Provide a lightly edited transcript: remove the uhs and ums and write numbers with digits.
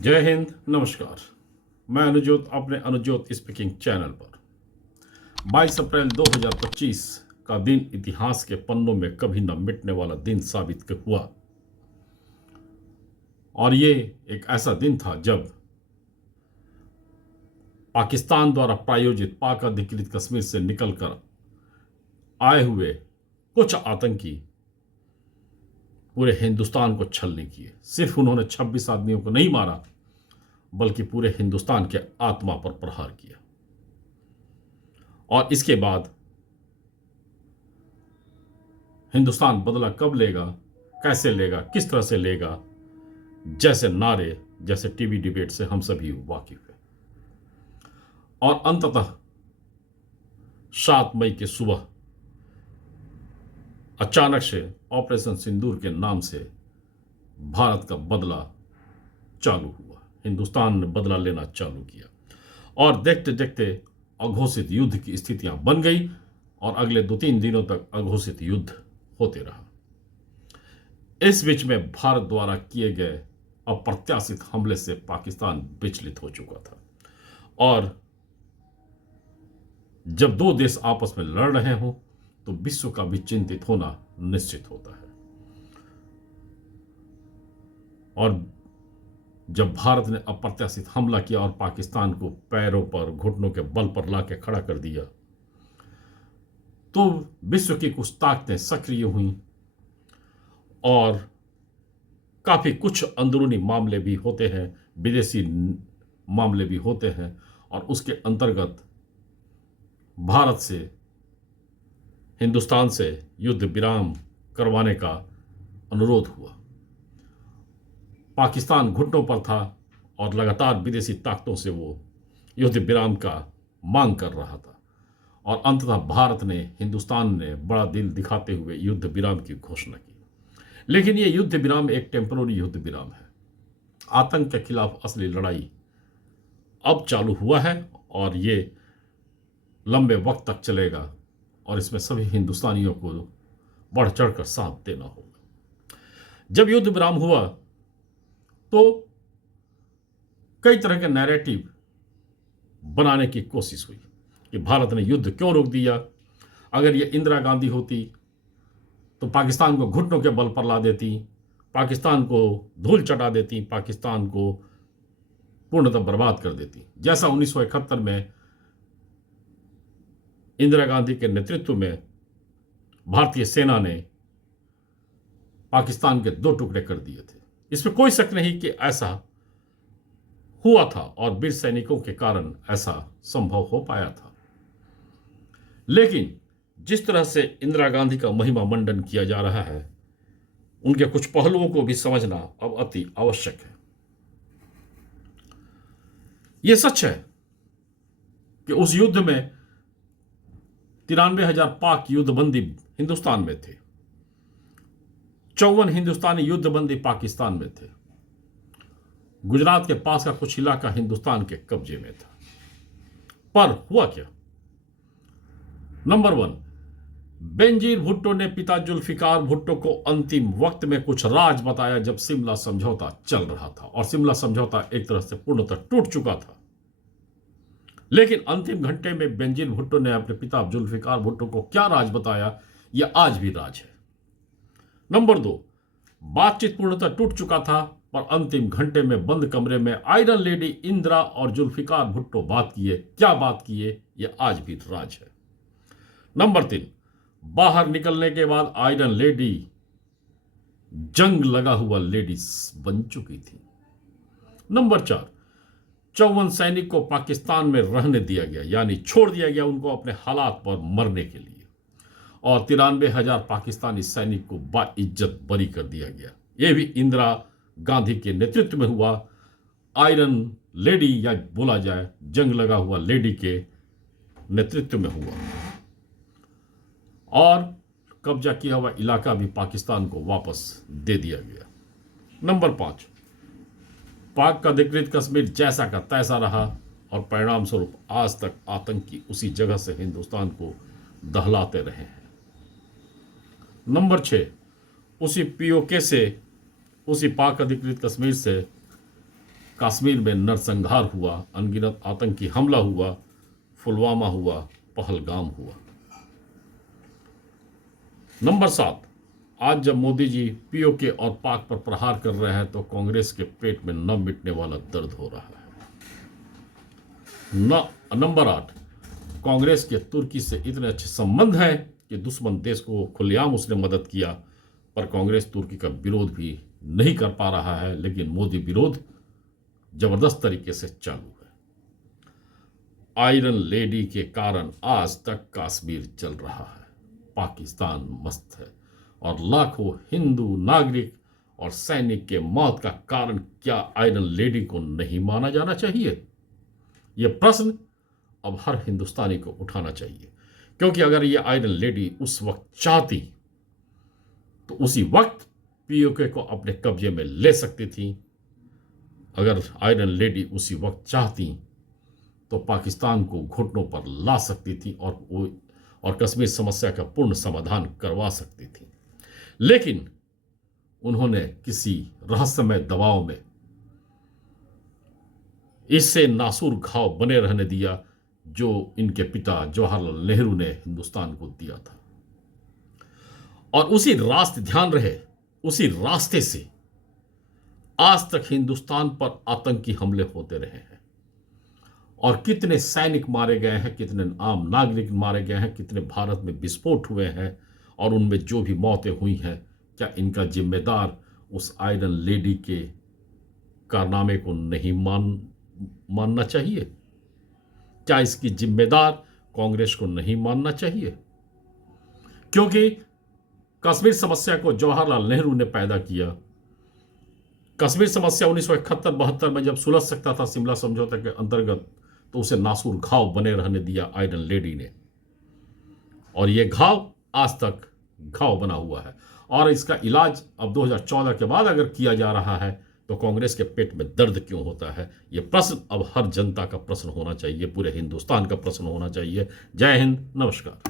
जय हिंद, नमस्कार। मैं अनुजोत अपने अनुजोत स्पीकिंग चैनल पर 22 अप्रैल 2025 का दिन इतिहास के पन्नों में कभी न मिटने वाला दिन साबित हुआ। और ये एक ऐसा दिन था जब पाकिस्तान द्वारा प्रायोजित पाक अधिकृत कश्मीर से निकलकर आए हुए कुछ आतंकी पूरे हिंदुस्तान को छलनी किए। सिर्फ उन्होंने 26 आदमियों को नहीं मारा, बल्कि पूरे हिंदुस्तान के आत्मा पर प्रहार किया। और इसके बाद हिंदुस्तान बदला कब लेगा, कैसे लेगा, किस तरह से लेगा, जैसे नारे, जैसे टीवी डिबेट से हम सभी वाकिफ हैं। और अंततः 7 मई की सुबह अचानक से ऑपरेशन सिंदूर के नाम से भारत का बदला चालू हुआ। हिंदुस्तान ने बदला लेना चालू किया और देखते देखते अघोषित युद्ध की स्थितियां बन गई और अगले 2-3 दिनों तक अघोषित युद्ध होते रहा। इस बीच में भारत द्वारा किए गए अप्रत्याशित हमले से पाकिस्तान विचलित हो चुका था। और जब दो देश आपस में लड़ रहे हों तो विश्व का भी चिंतित होना निश्चित होता है। और जब भारत ने अप्रत्याशित हमला किया और पाकिस्तान को पैरों पर, घुटनों के बल पर लाके खड़ा कर दिया, तो विश्व की कुछ ताकतें सक्रिय हुई और काफी कुछ अंदरूनी मामले भी होते हैं, विदेशी मामले भी होते हैं। और उसके अंतर्गत भारत से, हिंदुस्तान से युद्ध विराम करवाने का अनुरोध हुआ। पाकिस्तान घुटनों पर था और लगातार विदेशी ताकतों से वो युद्ध विराम का मांग कर रहा था। और अंततः भारत ने, हिंदुस्तान ने बड़ा दिल दिखाते हुए युद्ध विराम की घोषणा की। लेकिन ये युद्ध विराम एक टेम्पररी युद्ध विराम है। आतंक के खिलाफ असली लड़ाई अब चालू हुआ है और ये लंबे वक्त तक चलेगा और इसमें सभी हिंदुस्तानियों को बढ़ चढ़कर साथ देना होगा। जब युद्ध विराम हुआ तो कई तरह के नैरेटिव बनाने की कोशिश हुई कि भारत ने युद्ध क्यों रोक दिया। अगर ये इंदिरा गांधी होती तो पाकिस्तान को घुटनों के बल पर ला देती, पाकिस्तान को धूल चटा देती, पाकिस्तान को पूर्णतः बर्बाद कर देती। जैसा 1971 में इंदिरा गांधी के नेतृत्व में भारतीय सेना ने पाकिस्तान के 2 टुकड़े कर दिए थे। इसमें कोई शक नहीं कि ऐसा हुआ था और वीर सैनिकों के कारण ऐसा संभव हो पाया था। लेकिन जिस तरह से इंदिरा गांधी का महिमा मंडन किया जा रहा है, उनके कुछ पहलुओं को भी समझना अब अति आवश्यक है। यह सच है कि उस युद्ध में 93,000 पाक युद्धबंदी हिंदुस्तान में थे, 54 हिंदुस्तानी युद्धबंदी पाकिस्तान में थे। गुजरात के पास का कुछ इलाका हिंदुस्तान के कब्जे में था। पर हुआ क्या? नंबर 1, बेनजीर भुट्टो ने पिता जुल्फिकार भुट्टो को अंतिम वक्त में कुछ राज बताया जब शिमला समझौता चल रहा था। और शिमला समझौता एक तरह से पूर्णतः टूट चुका था। लेकिन अंतिम घंटे में बेनजीर भुट्टो ने अपने पिता जुल्फिकार भुट्टो को क्या राज बताया, यह आज भी राज है। नंबर 2, बातचीत पूर्णतः टूट चुका था, पर अंतिम घंटे में बंद कमरे में आयरन लेडी इंदिरा और जुल्फिकार भुट्टो बात किए। क्या बात किए, यह आज भी राज है। नंबर 3, बाहर निकलने के बाद आयरन लेडी जंग लगा हुआ लेडीज बन चुकी थी। नंबर 4, 54 सैनिक को पाकिस्तान में रहने दिया गया, यानी छोड़ दिया गया उनको अपने हालात पर मरने के लिए। और 93,000 पाकिस्तानी सैनिक को बाइज्जत बरी कर दिया गया। यह भी इंदिरा गांधी के नेतृत्व में हुआ। आयरन लेडी, या बोला जाए जंग लगा हुआ लेडी के नेतृत्व में हुआ। और कब्जा किया हुआ इलाका भी पाकिस्तान को वापस दे दिया गया। नंबर 5, पाक का अधिकृत कश्मीर जैसा का तैसा रहा और परिणाम स्वरूप आज तक आतंकी उसी जगह से हिंदुस्तान को दहलाते रहे हैं। नंबर 6, उसी पीओके से, उसी पाक अधिकृत कश्मीर से कश्मीर में नरसंहार हुआ, अनगिनत आतंकी हमला हुआ, पुलवामा हुआ, पहलगाम हुआ। नंबर 7, आज जब मोदी जी पीओके और पाक पर प्रहार कर रहे हैं तो कांग्रेस के पेट में न मिटने वाला दर्द हो रहा है। नंबर 8, कांग्रेस के तुर्की से इतने अच्छे संबंध हैं कि दुश्मन देश को खुलेआम उसने मदद किया, पर कांग्रेस तुर्की का विरोध भी नहीं कर पा रहा है, लेकिन मोदी विरोध जबरदस्त तरीके से चालू है। आयरन लेडी के कारण आज तक कश्मीर चल रहा है, पाकिस्तान मस्त है, और लाखों हिंदू नागरिक और सैनिक के मौत का कारण क्या आयरन लेडी को नहीं माना जाना चाहिए? यह प्रश्न अब हर हिंदुस्तानी को उठाना चाहिए, क्योंकि अगर यह आयरन लेडी उस वक्त चाहती तो उसी वक्त पीओके को अपने कब्जे में ले सकती थी। अगर आयरन लेडी उसी वक्त चाहती तो पाकिस्तान को घुटनों पर ला सकती थी और कश्मीर समस्या का पूर्ण समाधान करवा सकती थी। लेकिन उन्होंने किसी रहस्यमय दबाव में इससे नासूर घाव बने रहने दिया जो इनके पिता जवाहरलाल नेहरू ने हिंदुस्तान को दिया था। और उसी रास्ते, ध्यान रहे, उसी रास्ते से आज तक हिंदुस्तान पर आतंकी हमले होते रहे हैं, और कितने सैनिक मारे गए हैं, कितने आम नागरिक मारे गए हैं, कितने भारत में विस्फोट हुए हैं, और उनमें जो भी मौतें हुई हैं, क्या इनका जिम्मेदार उस आयरन लेडी के कारनामे को नहीं मानना चाहिए? क्या इसकी जिम्मेदार कांग्रेस को नहीं मानना चाहिए? क्योंकि कश्मीर समस्या को जवाहरलाल नेहरू ने पैदा किया। कश्मीर समस्या 1971-72 में जब सुलझ सकता था शिमला समझौते के अंतर्गत, तो उसे नासूर घाव बने रहने दिया आयरन लेडी ने, और यह घाव आज तक घाव बना हुआ है। और इसका इलाज अब 2014 के बाद अगर किया जा रहा है तो कांग्रेस के पेट में दर्द क्यों होता है? यह प्रश्न अब हर जनता का प्रश्न होना चाहिए, पूरे हिंदुस्तान का प्रश्न होना चाहिए। जय हिंद, नमस्कार।